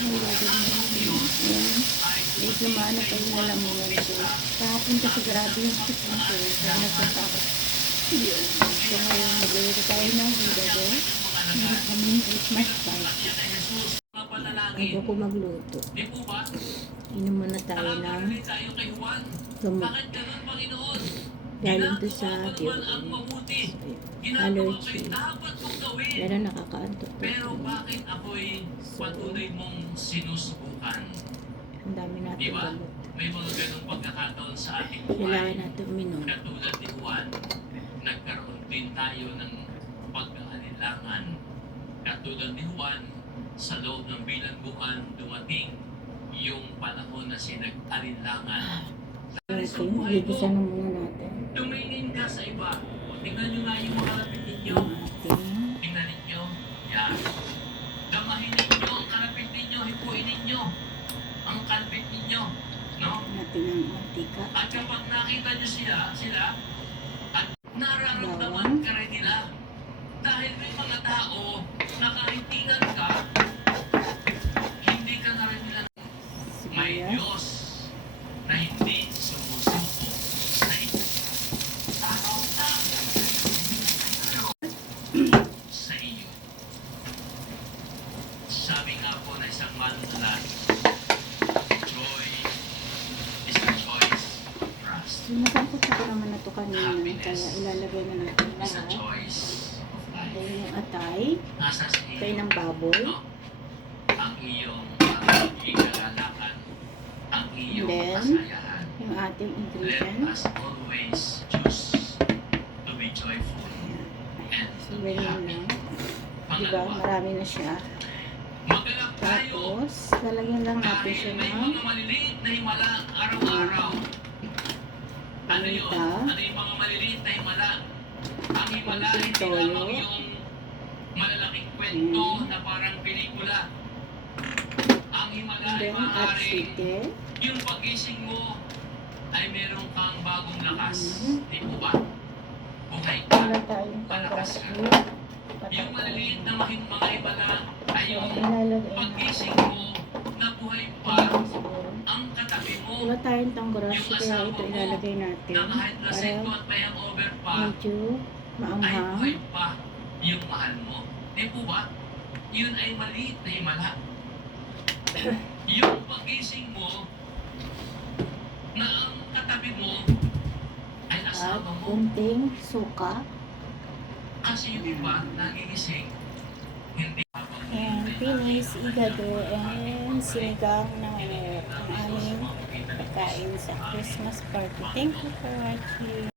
Ayan. Medyo maano pa yung lalamunan ko. Kahapon kasi grabe yung sakit ng ko. Kaya nagpunta ako. So ngayon, magluluto tayo ng hidado. Meron kaming Christmas party. Bago ko magluto, inom muna tayo ng gamot. Galing to sa allergy. Pero nakakaantok ko. Pero bakit ako'y patuloy mong sinusubukan? Ang dami natin Diba? gamot. May mga ganong pagkakataon sa ating buhay. Kailangan natin uminom. Katulad ni Juan, nagkaroon din tayo ng pag-aalilangan. Katulad ni Juan, sa loob ng bilangguan, dumating yung panahon na sinag-alinlangan. Okay, gigisa na muna natin. Tumingin ka sa iba. O, tingnan nyo nga yung mga lapit ninyo. Tingnan ninyo. Yan. Damahin ninyo ang kalapit ninyo. Hipuin ninyo ang kalapit ninyo. No? Natin ang mantika. At kapag nakita nyo sila, at nararamdaman ka rin nila. Dahil may mga tao na kahit tingnan ka, hindi ka na rin nila. May Diyos na hindi sumusuko sa inyo. Sa inyo. Sabi nga po na isang manunulat, joy is a choice of trust. Sinasangkot ko naman na ito kanina. Kaya ilalagay na natin Is a lahat. choice of life. Then yung atay. Nasa sa Atay inyo. ng baboy. No? Ang iyong kagalakan, ang iyong Then, kasayahan. Yung ating Let ingredients. us always choose to be joyful and So, to be ganyan happy. lang. Diba? Pangalawa, Marami na siya. magalak tayo Tapos, lalagyan lang natin dahil siya may ng mga maliliit na himala araw-araw. Ano yun? paminta. Ano yung mga maliliit na himala? Ang himala hindi Toyo. lamang yung malalaking kwento na parang pelikula. Ang himala ay Then, at maaaring sike. yung pagising mo ay meron kang bagong lakas. Di po ba? Buhay ka. Wala tayong Malakas ka. Yung maliliit na mga himala ay So, yung ilalagay pagising natin. mo na buhay pa Siguro. ang katabi mo Wala tayong tanggoras. Kaya ito ilalagay natin. na kahit lasing ko Para at may hangover pa medyo ay maanghang. buhay pa yung mahal mo. Di po ba? Yun ay maliit na himala. Yung pagising mo na ang katabi mo ay At asawa mo. kunting suka. Kasi yung iba nagigising hindi habang And finish, igado, and sinigang na manok. Ang aming pagkain sa Christmas party. Thank you for watching.